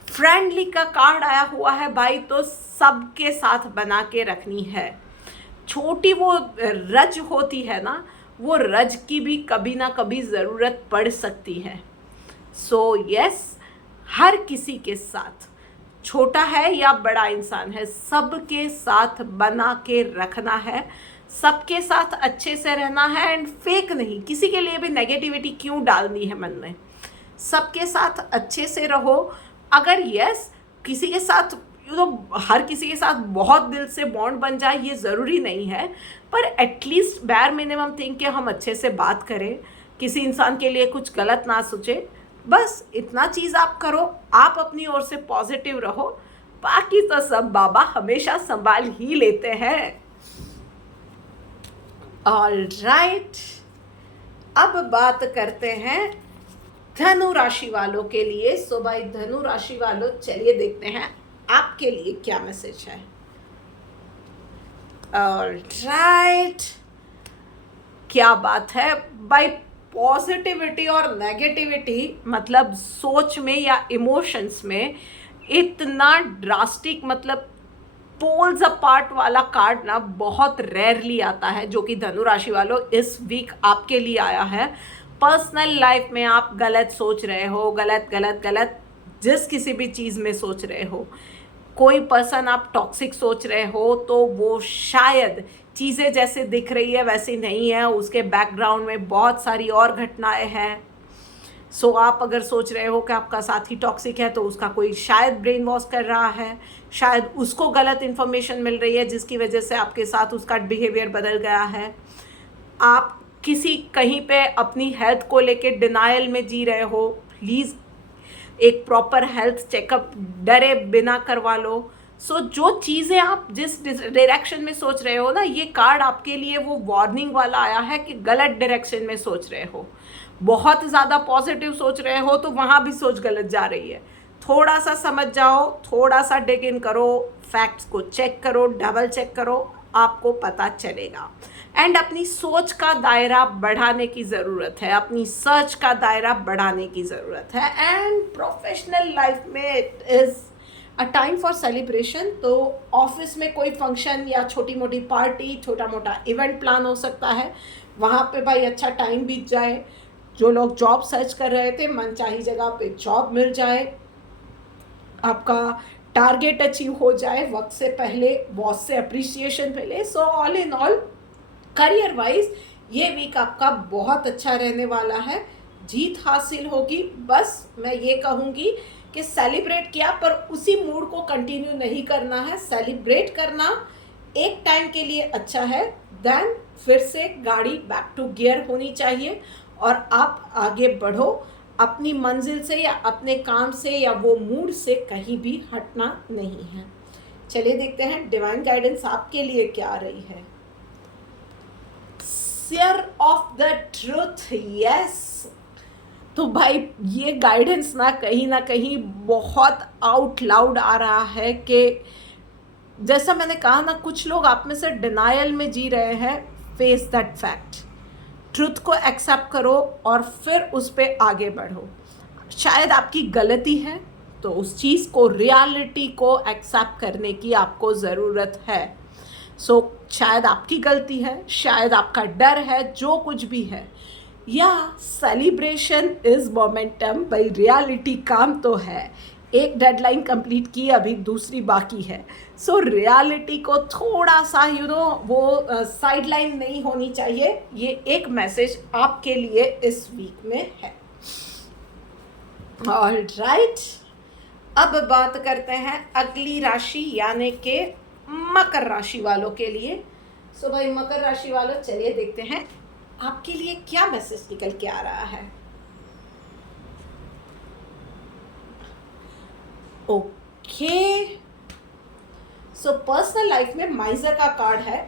फ्रेंडली का कार्ड आया हुआ है भाई, तो सबके साथ बना के रखनी है। छोटी वो रज होती है ना, वो रज की भी कभी ना कभी ज़रूरत पड़ सकती है। सो यस, हर किसी के साथ, छोटा है या बड़ा इंसान है, सबके साथ बना के रखना है, सबके साथ अच्छे से रहना है एंड फेक नहीं, किसी के लिए भी नेगेटिविटी क्यों डालनी है मन में। सबके साथ अच्छे से रहो। अगर यस किसी के साथ हर किसी के साथ बहुत दिल से बॉन्ड बन जाए ये ज़रूरी नहीं है, पर एटलीस्ट बैर मिनिमम थिंग कि हम अच्छे से बात करें, किसी इंसान के लिए कुछ गलत ना सोचे, बस इतना चीज़ आप करो। आप अपनी ओर से पॉजिटिव रहो, बाकी तो सब बाबा हमेशा संभाल ही लेते हैं। ऑलराइट, अब बात करते हैं धनु राशि वालों के लिए। सो भाई धनु राशि वालों, चलिए देखते हैं आपके लिए क्या मैसेज है। ऑलराइट, क्या बात है भाई। पॉजिटिविटी और नेगेटिविटी मतलब सोच में या इमोशंस में इतना ड्रास्टिक मतलब पोल्स अपार्ट वाला कार्ड ना बहुत रेयरली आता है, जो कि धनु राशि वालों इस वीक आपके लिए आया है। पर्सनल लाइफ में आप गलत सोच रहे हो, गलत जिस किसी भी चीज़ में सोच रहे हो, कोई पर्सन आप टॉक्सिक सोच रहे हो तो वो शायद चीज़ें जैसे दिख रही है वैसी नहीं है, उसके बैकग्राउंड में बहुत सारी और घटनाएं हैं। सो आप अगर सोच रहे हो कि आपका साथी टॉक्सिक है तो उसका कोई शायद ब्रेन वॉश कर रहा है, शायद उसको गलत इन्फॉर्मेशन मिल रही है जिसकी वजह से आपके साथ उसका बिहेवियर बदल गया है। आप किसी कहीं पे अपनी हेल्थ को लेके डिनायल में जी रहे हो, प्लीज़ एक प्रॉपर हेल्थ चेकअप डरे बिना करवा लो। सो जो चीज़ें आप जिस डायरेक्शन में सोच रहे हो ना, ये कार्ड आपके लिए वो वार्निंग वाला आया है कि गलत डायरेक्शन में सोच रहे हो। बहुत ज़्यादा पॉजिटिव सोच रहे हो तो वहाँ भी सोच गलत जा रही है। थोड़ा सा समझ जाओ, थोड़ा सा डिग इन करो, फैक्ट्स को चेक करो, डबल चेक करो, आपको पता चलेगा। एंड अपनी सोच का दायरा बढ़ाने की ज़रूरत है, अपनी सर्च का दायरा बढ़ाने की ज़रूरत है। एंड प्रोफेशनल लाइफ में it is a time for celebration. तो ऑफिस में कोई फंक्शन या छोटी मोटी पार्टी, छोटा मोटा इवेंट प्लान हो सकता है, वहाँ पे भाई अच्छा टाइम बीत जाए। जो लोग जॉब सर्च कर रहे थे, मनचाही जगह पे जॉब मिल जाए, आपका टारगेट अचीव हो जाए वक्त से पहले, बॉस से अप्रिसिएशन मिले। So all in all career wise ये वीक आपका बहुत अच्छा रहने वाला है, जीत हासिल होगी। बस मैं ये कहूँगी कि सेलिब्रेट किया, पर उसी मूड को कंटिन्यू नहीं करना है। सेलिब्रेट करना एक टाइम के लिए अच्छा है, देन फिर से गाड़ी बैक टू गियर होनी चाहिए और आप आगे बढ़ो। अपनी मंजिल से या अपने काम से या वो मूड से कहीं भी हटना नहीं है। चलिए देखते हैं डिवाइन गाइडेंस आपके लिए क्या आ रही है। Share of the truth, yes. तो भाई ये गाइडेंस ना कहीं बहुत आउट लाउड आ रहा है कि जैसा मैंने कहा ना, कुछ लोग आप में से डिनायल में जी रहे हैं। फेस दैट फैक्ट, ट्रुथ को एक्सेप्ट करो और फिर उस पर आगे बढ़ो। शायद आपकी गलती है तो उस चीज़ को, रियलिटी को एक्सेप्ट करने की आपको ज़रूरत है। सो शायद आपकी गलती है, शायद आपका डर है, जो कुछ भी है, या सेलिब्रेशन इज़ मोमेंटम। भाई रियलिटी काम तो है, एक डेडलाइन कंप्लीट की, अभी दूसरी बाकी है। सो रियलिटी को थोड़ा सा वो साइडलाइन नहीं होनी चाहिए। ये एक मैसेज आपके लिए इस वीक में है। ऑलराइट, अब बात करते हैं अगली राशि यानी कि मकर राशि वालों के लिए। सो भाई मकर राशि वालों, चलिए देखते हैं आपके लिए क्या मैसेज निकल के आ रहा है। ओके, सो पर्सनल लाइफ में माइजर का कार्ड है।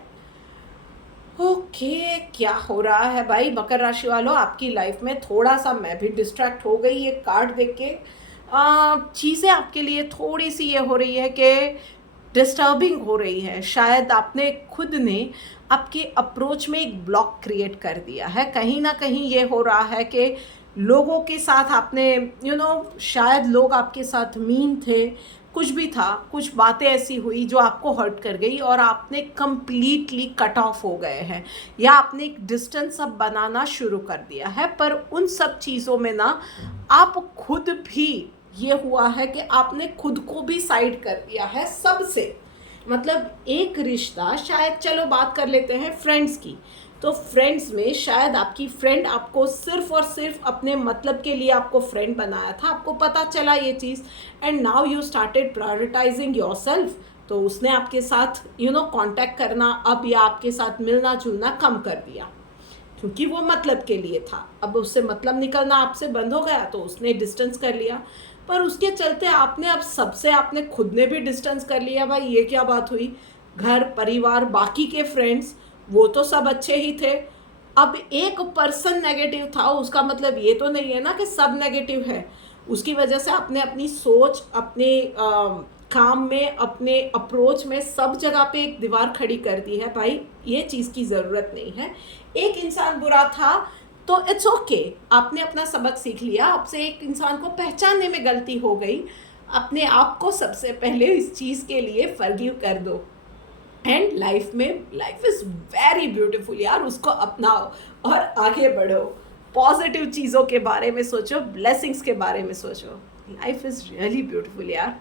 ओके, क्या हो रहा है भाई मकर राशि वालों आपकी लाइफ में? थोड़ा सा मैं भी डिस्ट्रैक्ट हो गई ये कार्ड देख के। चीज़ें आपके लिए थोड़ी सी ये हो रही है कि डिस्टर्बिंग हो रही है। शायद आपने खुद ने आपके अप्रोच में एक ब्लॉक क्रिएट कर दिया है। कहीं ना कहीं ये हो रहा है कि लोगों के साथ आपने शायद लोग आपके साथ मीन थे, कुछ भी था, कुछ बातें ऐसी हुई जो आपको हर्ट कर गई और आपने कंप्लीटली कट ऑफ हो गए हैं, या आपने एक डिस्टेंस अब बनाना शुरू कर दिया है। पर उन सब चीज़ों में ना आप खुद भी, ये हुआ है कि आपने खुद को भी साइड कर दिया है सबसे। मतलब एक रिश्ता, शायद चलो बात कर लेते हैं फ्रेंड्स की, तो फ्रेंड्स में शायद आपकी फ्रेंड आपको सिर्फ और सिर्फ अपने मतलब के लिए आपको फ्रेंड बनाया था, आपको पता चला ये चीज़, and now you started prioritising yourself. तो उसने आपके साथ कांटेक्ट करना अब या आपके साथ मिलना जुलना कम कर दिया, क्योंकि वो मतलब के लिए था। अब उससे मतलब निकलना आपसे बंद हो गया तो उसने डिस्टेंस कर लिया। पर उसके चलते आपने अब सबसे, आपने खुद ने भी डिस्टेंस कर लिया। भाई ये क्या बात हुई? घर परिवार बाकी के फ्रेंड्स वो तो सब अच्छे ही थे, अब एक पर्सन नेगेटिव था, उसका मतलब ये तो नहीं है ना कि सब नेगेटिव है। उसकी वजह से आपने अपनी सोच, अपने काम में, अपने अप्रोच में, सब जगह पे एक दीवार खड़ी कर दी है। भाई ये चीज़ की ज़रूरत नहीं है। एक इंसान बुरा था तो इट्स ओके, आपने अपना सबक सीख लिया, आपसे एक इंसान को पहचानने में गलती हो गई, अपने आप को सबसे पहले इस चीज़ के लिए फॉरगिव कर दो। एंड लाइफ में, लाइफ इज़ वेरी ब्यूटीफुल यार, उसको अपनाओ और आगे बढ़ो। पॉजिटिव चीज़ों के बारे में सोचो, ब्लेसिंग्स के बारे में सोचो। लाइफ इज़ रियली ब्यूटीफुल यार।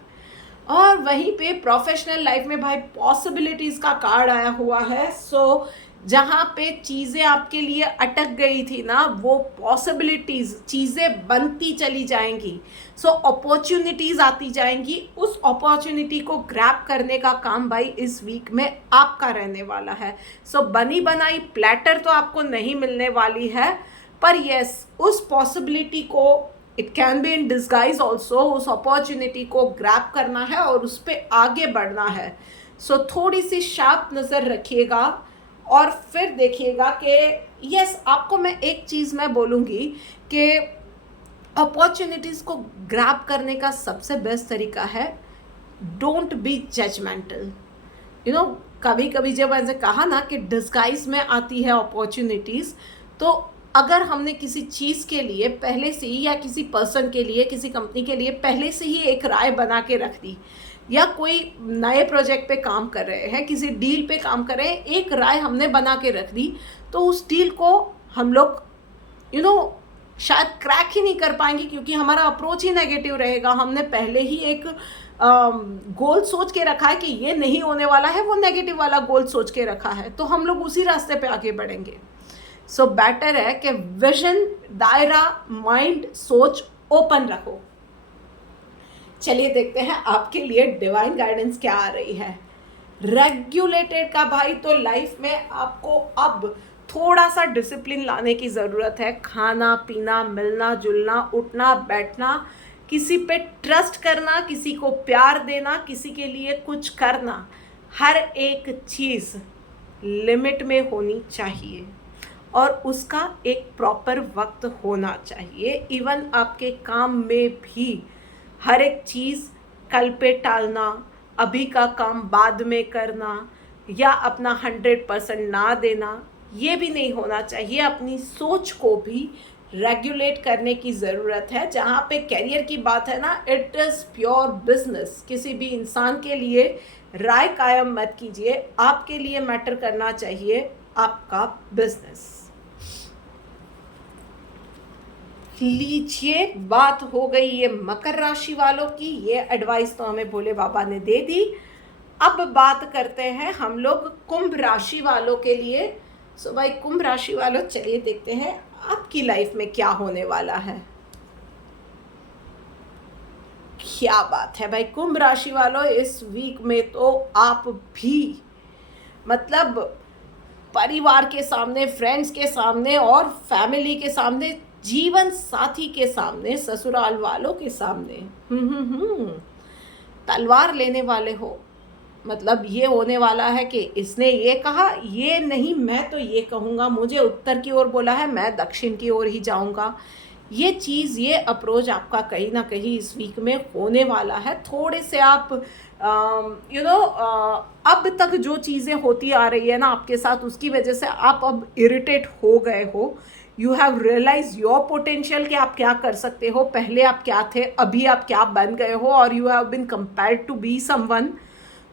और वहीं पे प्रोफेशनल लाइफ में भाई पॉसिबिलिटीज़ का कार्ड आया हुआ है। सो जहाँ पे चीज़ें आपके लिए अटक गई थी ना, वो पॉसिबिलिटीज़, चीज़ें बनती चली जाएंगी। सो अपॉर्चुनिटीज़ आती जाएंगी। उस अपॉर्चुनिटी को ग्रैब करने का काम भाई इस वीक में आपका रहने वाला है। सो बनी बनाई प्लेटर तो आपको नहीं मिलने वाली है, पर यस, उस पॉसिबिलिटी को, it can be in disguise also, उस अपॉर्चुनिटी को ग्रैब करना है और उस पर आगे बढ़ना है। सो थोड़ी सी शार्प नज़र रखिएगा और फिर देखिएगा कि यस, आपको मैं एक चीज़ मैं बोलूँगी कि अपॉर्चुनिटीज़ को ग्रैब करने का सबसे बेस्ट तरीका है, डोंट बी जजमेंटल। कभी कभी जब ऐसे कहा ना कि डिस्गाइज में आती है अपॉर्चुनिटीज़, तो अगर हमने किसी चीज़ के लिए पहले से ही, या किसी पर्सन के लिए, किसी कंपनी के लिए पहले से ही एक राय बना के रख दी, या कोई नए प्रोजेक्ट पे काम कर रहे हैं, किसी डील पे काम कर रहे हैं, एक राय हमने बना के रख दी, तो उस डील को हम लोग शायद क्रैक ही नहीं कर पाएंगे, क्योंकि हमारा अप्रोच ही नेगेटिव रहेगा। हमने पहले ही एक गोल सोच के रखा है कि ये नहीं होने वाला है, वो नेगेटिव वाला गोल सोच के रखा है, तो हम लोग उसी रास्ते पे आगे बढ़ेंगे। सो बेटर है कि विजन, दायरा, माइंड, सोच ओपन रखो। चलिए देखते हैं आपके लिए डिवाइन गाइडेंस क्या आ रही है। रेगुलेटेड का भाई, तो लाइफ में आपको अब थोड़ा सा डिसिप्लिन लाने की ज़रूरत है। खाना पीना, मिलना जुलना, उठना बैठना, किसी पे ट्रस्ट करना, किसी को प्यार देना, किसी के लिए कुछ करना, हर एक चीज़ लिमिट में होनी चाहिए और उसका एक प्रॉपर वक्त होना चाहिए। इवन आपके काम में भी हर एक चीज़ कल पे टालना, अभी का काम बाद में करना, या अपना 100% ना देना, ये भी नहीं होना चाहिए। अपनी सोच को भी रेगुलेट करने की ज़रूरत है। जहाँ पे करियर की बात है ना, इट इज़ प्योर बिजनेस। किसी भी इंसान के लिए राय कायम मत कीजिए, आपके लिए मैटर करना चाहिए आपका बिजनेस। लीजिए, बात हो गई ये मकर राशि वालों की, ये एडवाइस तो हमें भोले बाबा ने दे दी। अब बात करते हैं हम लोग कुंभ राशि वालों के लिए। सो भाई कुंभ राशि वालों, चलिए देखते हैं आपकी लाइफ में क्या होने वाला है। क्या बात है भाई कुंभ राशि वालों, इस वीक में तो आप भी, मतलब परिवार के सामने, फ्रेंड्स के सामने और फैमिली के सामने, जीवन साथी के सामने, ससुराल वालों के सामने तलवार लेने वाले हो। मतलब ये होने वाला है कि इसने ये कहा, ये नहीं मैं तो ये कहूँगा, मुझे उत्तर की ओर बोला है मैं दक्षिण की ओर ही जाऊँगा। ये चीज़, ये अप्रोच आपका कहीं ना कहीं इस वीक में होने वाला है। थोड़े से आप अब तक जो चीज़ें होती आ रही है ना आपके साथ, उसकी वजह से आप अब इरिटेट हो गए हो। You have realise your potential कि आप क्या कर सकते हो, पहले आप क्या थे, अभी आप क्या बन गए हो, और you have been compared to be someone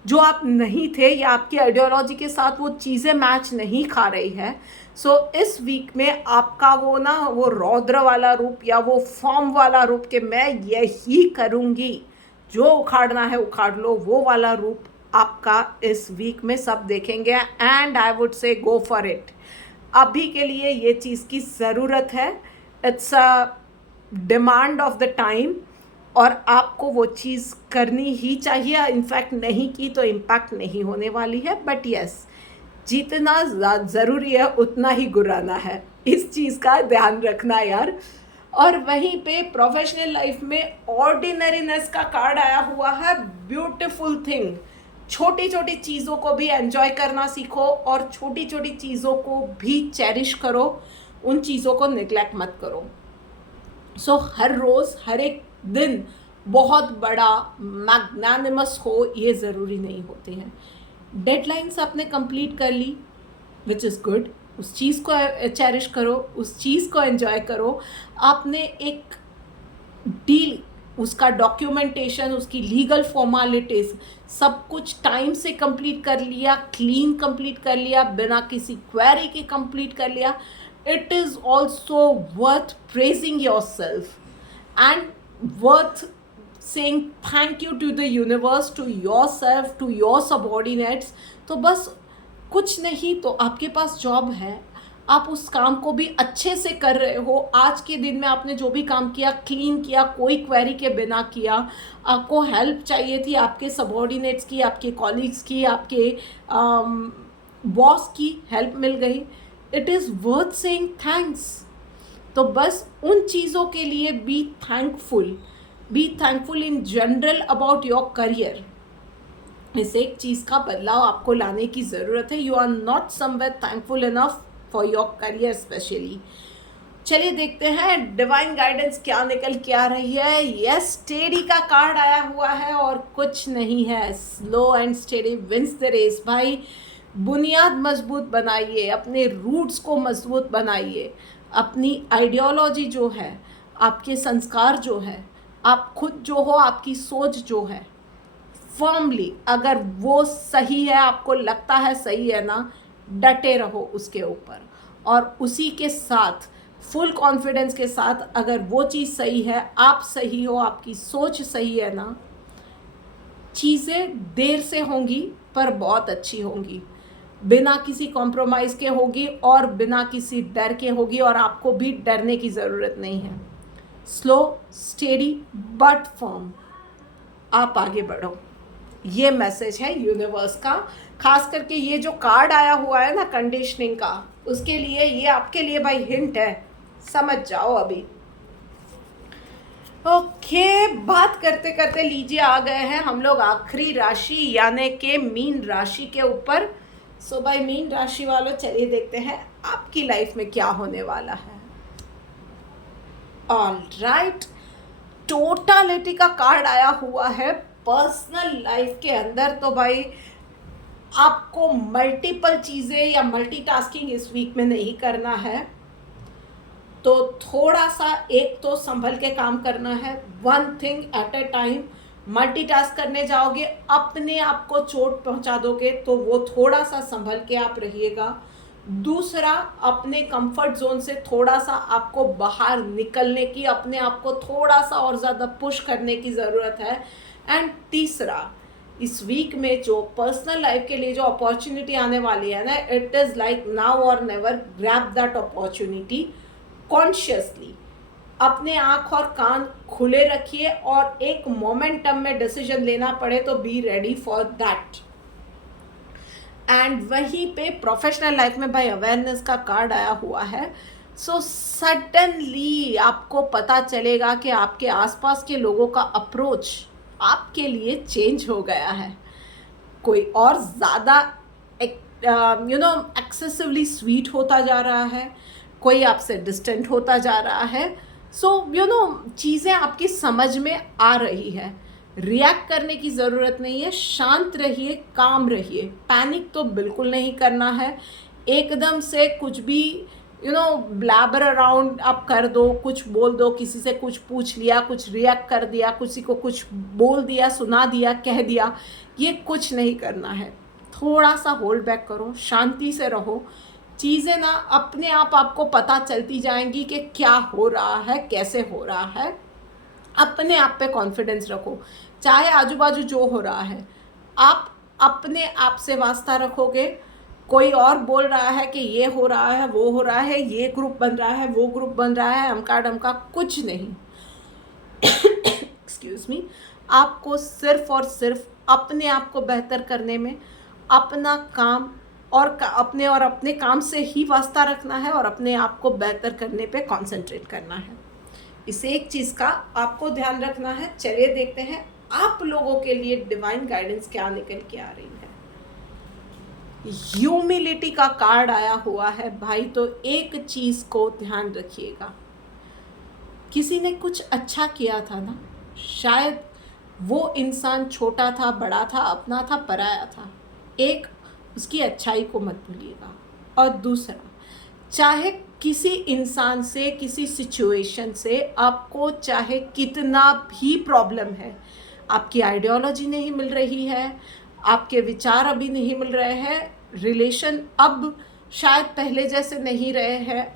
जो आप नहीं थे, या आपकी आइडियोलॉजी के साथ वो चीज़ें मैच नहीं खा रही है। सो इस वीक में आपका वो रौद्र वाला रूप या वो फॉर्म वाला रूप कि मैं यही करूँगी, जो उखाड़ना है उखाड़ लो, वो वाला रूप आपका इस वीक में सब देखेंगे। And I would say go for it. अभी के लिए ये चीज़ की ज़रूरत है, it's a demand of the time, और आपको वो चीज़ करनी ही चाहिए। इनफैक्ट नहीं की तो इम्पैक्ट नहीं होने वाली है, बट यस, जितना ज़रूरी है उतना ही गुराना है, इस चीज़ का ध्यान रखना यार। और वहीं पे प्रोफेशनल लाइफ में ऑर्डिनरीनेस का कार्ड आया हुआ है, ब्यूटीफुल थिंग। छोटी छोटी चीज़ों को भी एंजॉय करना सीखो, और छोटी छोटी चीज़ों को भी चेरिश करो, उन चीज़ों को निगलेक्ट मत करो। सो हर रोज़ हर एक दिन बहुत बड़ा मैग्नानिमस हो ये ज़रूरी नहीं होते हैं। डेडलाइंस आपने कंप्लीट कर ली, विच इज़ गुड, उस चीज़ को चेरिश करो, उस चीज़ को एंजॉय करो। आपने एक डील, उसका डॉक्यूमेंटेशन, उसकी लीगल फॉर्मेलिटीज़ सब कुछ टाइम से कंप्लीट कर लिया, क्लीन कंप्लीट कर लिया, बिना किसी क्वेरी के कंप्लीट कर लिया। It is also worth praising your self and worth saying thank you to the universe, to yourself, to your subordinates। तो बस कुछ नहीं तो आपके पास जॉब है, आप उस काम को भी अच्छे से कर रहे हो। आज के दिन में आपने जो भी काम किया, क्लीन किया, कोई क्वेरी के बिना किया। आपको हेल्प चाहिए थी आपके सबॉर्डिनेट्स की, आपके कॉलीग्स की, आपके बॉस की हेल्प मिल गई। It is worth saying thanks. तो बस उन चीज़ों के लिए be thankful, be thankful in general about your career. इस एक चीज़ का बदलाव आपको लाने की ज़रूरत है। You are not somewhere thankful enough for your career specially. चलिए देखते हैं डिवाइन गाइडेंस क्या निकल के आ रही है। यस, स्टेडी का कार्ड आया हुआ है और कुछ नहीं है। Slow and steady wins the race. भाई, बुनियाद मजबूत बनाइए, अपने रूट्स को मजबूत बनाइए, अपनी आइडियोलॉजी जो है, आपके संस्कार जो है, आप खुद जो हो, आपकी सोच जो है, फर्मली अगर वो सही है, आपको लगता है सही है ना, डटे रहो उसके ऊपर, और उसी के साथ फुल कॉन्फिडेंस के साथ अगर वो चीज़ सही है, आप सही हो, आपकी सोच सही है ना, चीज़ें देर से होंगी पर बहुत अच्छी होंगी, बिना किसी कॉम्प्रोमाइज़ के होगी और बिना किसी डर के होगी, और आपको भी डरने की ज़रूरत नहीं है। स्लो, स्टेडी बट फर्म, आप आगे बढ़ो, ये मैसेज है यूनिवर्स का। खास करके ये जो कार्ड आया हुआ है ना कंडीशनिंग का, उसके लिए ये आपके लिए भाई हिंट है, समझ जाओ अभी। ओके, बात करते करते लीजिए आ गए हैं हम लोग आखिरी राशि यानी कि मीन राशि के ऊपर। सो भाई मीन राशि वालों, चलिए देखते हैं आपकी लाइफ में क्या होने वाला है। ऑल राइट, टोटालिटी का कार्ड आया हुआ है। पर्सनल लाइफ के अंदर तो भाई आपको मल्टीपल चीज़ें या मल्टीटास्किंग इस वीक में नहीं करना है, तो थोड़ा सा एक तो संभल के काम करना है, one thing at a time. Multitask करने जाओगे अपने आप को चोट पहुंचा दोगे, तो वो थोड़ा सा संभल के आप रहिएगा। दूसरा, अपने कंफर्ट जोन से थोड़ा सा आपको बाहर निकलने की, अपने आप को थोड़ा सा और ज़्यादा पुश करने की ज़रूरत है। एंड तीसरा, इस वीक में जो पर्सनल लाइफ के लिए जो अपॉर्चुनिटी आने वाली है ना, इट इज़ लाइक नाउ और never, grab that opportunity consciously. अपने आँख और कान खुले रखिए, और एक मोमेंटम में डिसीजन लेना पड़े तो B ready for that. And वहीं पे प्रोफेशनल लाइफ में भाई अवेयरनेस का कार्ड आया हुआ है। सो सडनली आपको पता चलेगा कि आपके आसपास के लोगों का अप्रोच आपके लिए चेंज हो गया है। कोई और ज़्यादा एक्सेसिवली स्वीट होता जा रहा है, कोई आपसे डिस्टेंट होता जा रहा है। सो चीज़ें आपकी समझ में आ रही है। रिएक्ट करने की ज़रूरत नहीं है, शांत रहिए, काम रहिए, पैनिक तो बिल्कुल नहीं करना है। एकदम से कुछ भी ब्लैबर अराउंड आप कर दो, कुछ बोल दो, किसी से कुछ पूछ लिया, कुछ रिएक्ट कर दिया, किसी को कुछ बोल दिया, सुना दिया, कह दिया, ये कुछ नहीं करना है। थोड़ा सा होल्ड बैक करो, शांति से रहो। चीज़ें ना अपने आप आपको पता चलती जाएंगी कि क्या हो रहा है, कैसे हो रहा है। अपने आप पे कॉन्फिडेंस रखो, चाहे आजू बाजू जो हो रहा है आप अपने आप से वास्ता रखोगे। कोई और बोल रहा है कि ये हो रहा है, वो हो रहा है, ये ग्रुप बन रहा है, वो ग्रुप बन रहा है, अमका डमका, कुछ नहीं। Excuse me. आपको सिर्फ और सिर्फ अपने आप को बेहतर करने में, अपना काम और अपने काम से ही वास्ता रखना है और अपने आप को बेहतर करने पे कंसंट्रेट करना है। इस एक चीज़ का आपको ध्यान रखना है। चलिए देखते हैं आप लोगों के लिए डिवाइन गाइडेंस क्या निकल के आ रही है। ह्यूमिलिटी का कार्ड आया हुआ है भाई, तो एक चीज़ को ध्यान रखिएगा, किसी ने कुछ अच्छा किया था ना, शायद वो इंसान छोटा था, बड़ा था, अपना था, पराया था, एक उसकी अच्छाई को मत भूलिएगा। और दूसरा, चाहे किसी इंसान से, किसी सिचुएशन से आपको चाहे कितना भी प्रॉब्लम है, आपकी आइडियोलॉजी नहीं मिल रही है, आपके विचार अभी नहीं मिल रहे हैं, रिलेशन अब शायद पहले जैसे नहीं रहे हैं,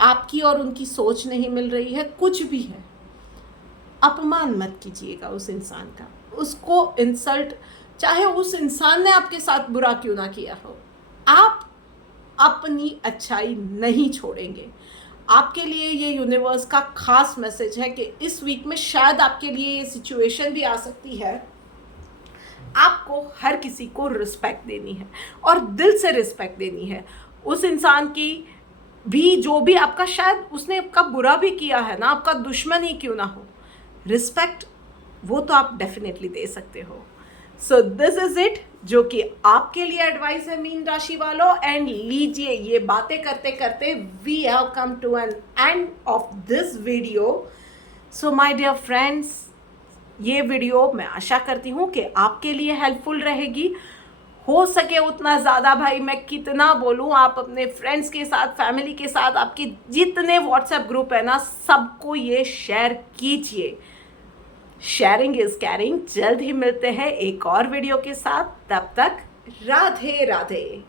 आपकी और उनकी सोच नहीं मिल रही है, कुछ भी है, अपमान मत कीजिएगा उस इंसान का, उसको इंसल्ट, चाहे उस इंसान ने आपके साथ बुरा क्यों ना किया हो, आप अपनी अच्छाई नहीं छोड़ेंगे। आपके लिए ये यूनिवर्स का खास मैसेज है कि इस वीक में शायद आपके लिए ये सिचुएशन भी आ सकती है। आपको हर किसी को रिस्पेक्ट देनी है और दिल से रिस्पेक्ट देनी है। उस इंसान की भी, जो भी आपका, शायद उसने आपका बुरा भी किया है ना, आपका दुश्मन ही क्यों ना हो, रिस्पेक्ट वो तो आप डेफिनेटली दे सकते हो। सो दिस इज इट, जो कि आपके लिए एडवाइस है मीन राशि वालों। एंड लीजिए, ये बातें करते करते we have come to an end of this video. So my dear friends, ये वीडियो मैं आशा करती हूँ कि आपके लिए हेल्पफुल रहेगी। हो सके उतना ज़्यादा, भाई मैं कितना बोलूँ, आप अपने फ्रेंड्स के साथ, फैमिली के साथ, आपके जितने व्हाट्सएप ग्रुप है ना, सबको ये शेयर कीजिए। Sharing is carrying. जल्द ही मिलते हैं एक और वीडियो के साथ, तब तक राधे राधे।